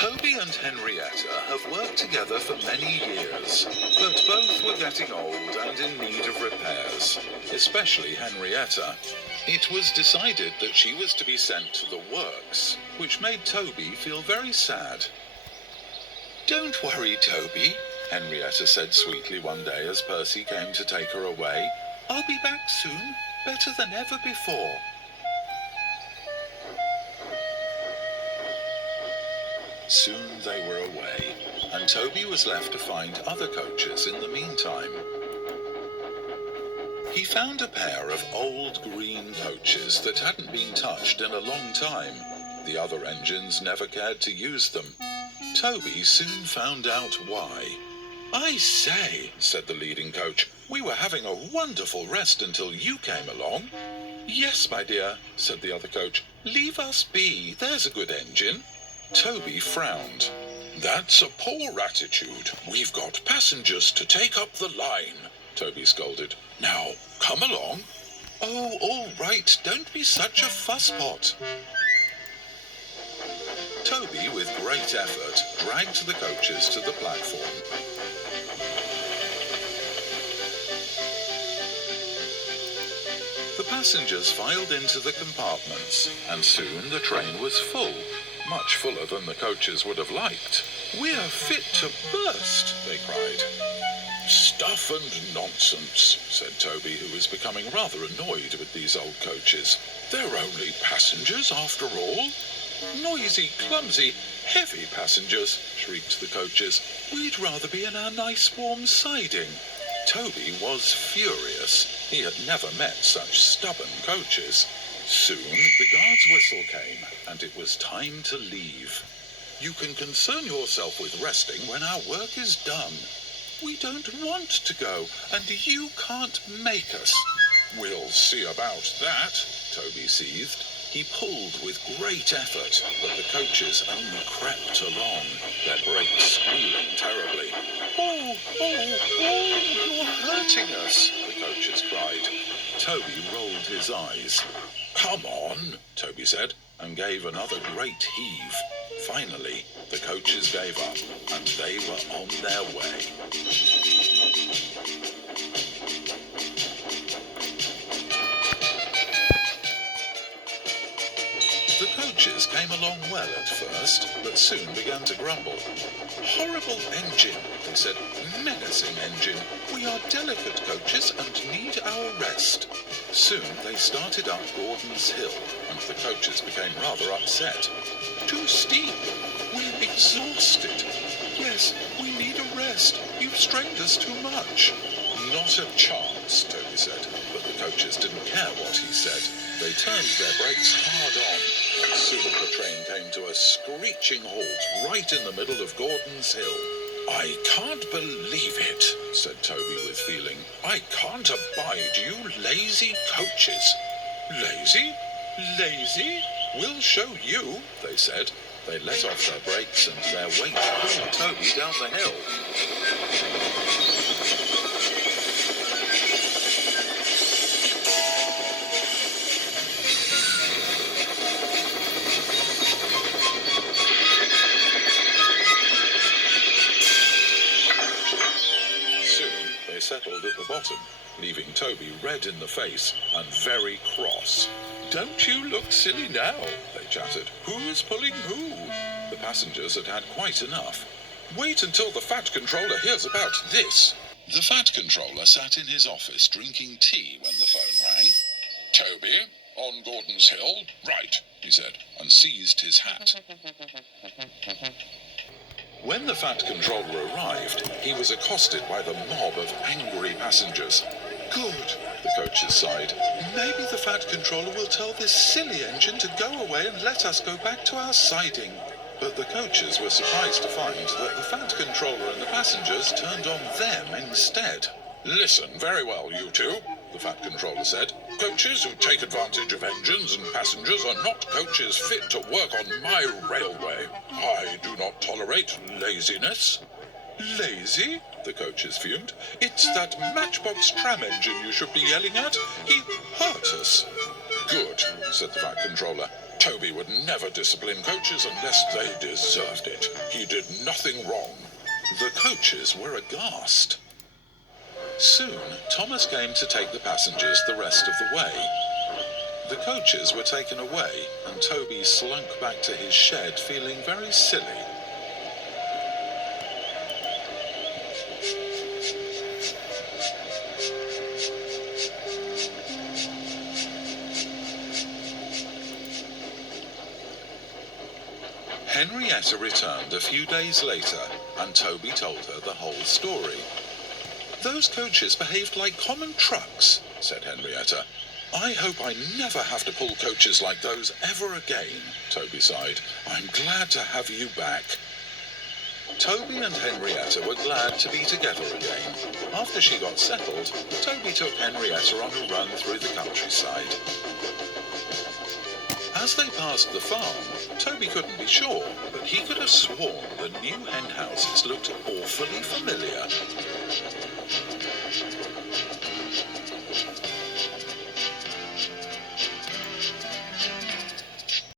Toby and Henrietta have worked together for many years, but both were getting old and in need of repairs, especially Henrietta. It was decided that she was to be sent to the works, which made Toby feel very sad. "Don't worry, Toby," Henrietta said sweetly one day as Percy came to take her away. "I'll be back soon, better than ever before." Soon they were away, and Toby was left to find other coaches in the meantime. He found a pair of old green coaches that hadn't been touched in a long time. The other engines never cared to use them. Toby soon found out why. "I say," said the leading coach, "we were having a wonderful rest until you came along." "Yes, my dear," said the other coach. "Leave us be, there's a good engine." Toby frowned. "That's a poor attitude. We've got passengers to take up the line," Toby scolded. "Now, come along." "Oh, all right, don't be such a fusspot." Toby, with great effort, dragged the coaches to the platform. The passengers filed into the compartments, and soon the train was full, much fuller than the coaches would have liked. "We're fit to burst," they cried. "Stuff and nonsense," said Toby, who was becoming rather annoyed with these old coaches. "They're only passengers after all." "Noisy, clumsy, heavy passengers," shrieked the coaches. "We'd rather be in our nice warm siding." Toby was furious. He had never met such stubborn coaches. Soon the guard's whistle came, and it was time to leave. "You can concern yourself with resting when our work is done." "We don't want to go, and you can't make us." "We'll see about that," Toby seethed. He pulled with great effort, but the coaches only crept along, their brakes squealing terribly. "Oh, you're hurting us," the coaches cried. Toby rolled his eyes. "Come on," Toby said, and gave another great heave. Finally, the coaches gave up, and they were on their way. The coaches came along well at first, but soon began to grumble. "Horrible engine," they said. "Menacing engine. We are delicate coaches and need our rest." Soon they started up Gordon's Hill, and the coaches became rather upset. "Too steep. We're exhausted." "Yes, we need a rest. You've strained us too much." "Not a chance," Toby said, but the coaches didn't care what he said. They turned their brakes hard on, and soon the train came to a screeching halt right in the middle of Gordon's Hill. "I can't believe it," said Toby with feeling. "I can't abide you lazy coaches." "Lazy? Lazy? We'll show you," they said. They let off their brakes, and their weight pulled Toby down the hill. Soon they settled at the bottom, leaving Toby red in the face and very cross. "Don't you look silly now," they chattered. "Who's pulling who?" The passengers had had quite enough. "Wait until the Fat Controller hears about this." The Fat Controller sat in his office drinking tea when the phone rang. "Toby, on Gordon's Hill? Right," he said, and seized his hat. When the Fat Controller arrived, he was accosted by the mob of angry passengers. "Good," the coaches sighed. "Maybe the Fat Controller will tell this silly engine to go away and let us go back to our siding." But the coaches were surprised to find that the Fat Controller and the passengers turned on them instead. "Listen very well, you two," the Fat Controller said. "Coaches who take advantage of engines and passengers are not coaches fit to work on my railway. I do not tolerate laziness." "Lazy?" the coaches fumed. "It's that matchbox tram engine you should be yelling at. He hurt us." "Good," said the Fat Controller. Toby would never discipline coaches unless they deserved it. He did nothing wrong. The coaches were aghast. Soon, Thomas came to take the passengers the rest of the way. The coaches were taken away, and Toby slunk back to his shed feeling very silly. Henrietta returned a few days later, and Toby told her the whole story. "Those coaches behaved like common trucks," said Henrietta. "I hope I never have to pull coaches like those ever again," Toby sighed. "I'm glad to have you back." Toby and Henrietta were glad to be together again. After she got settled, Toby took Henrietta on a run through the countryside. As they passed the farm, Toby couldn't be sure, but he could have sworn the new hen houses looked awfully familiar.